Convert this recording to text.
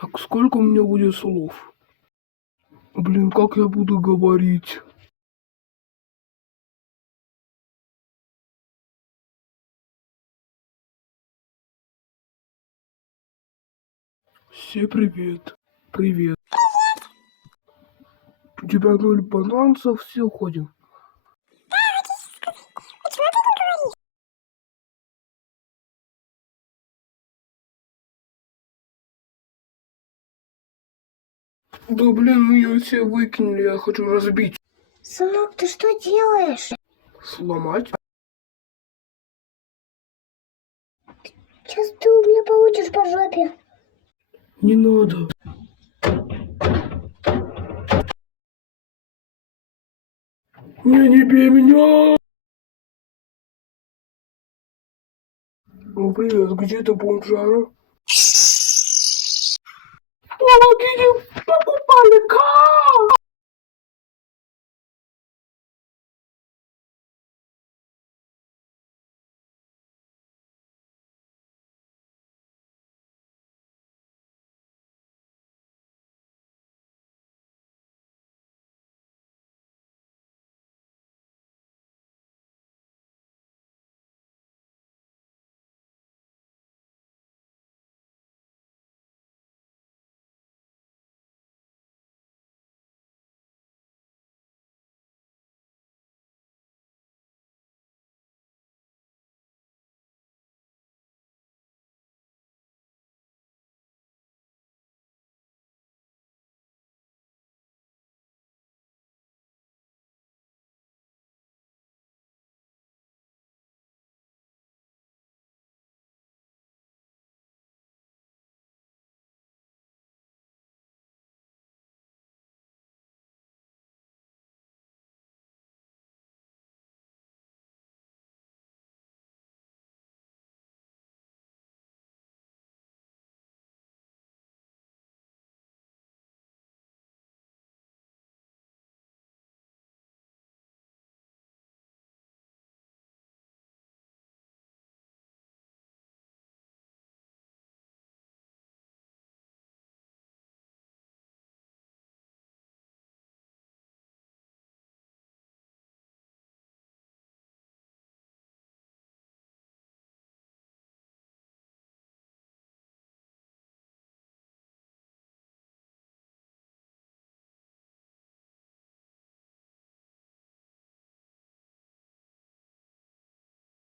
Так сколько у меня будет слов? Блин, как я буду говорить? Все привет. Привет. У тебя 0 балансов, все ходим. Да блин, меня все выкинули, я хочу разбить. Сынок, ты что делаешь? Сломать? Сейчас ты у меня получишь по жопе. Не надо. Не бей меня! Ну привет, где ты, бомжара? Помогите, покупали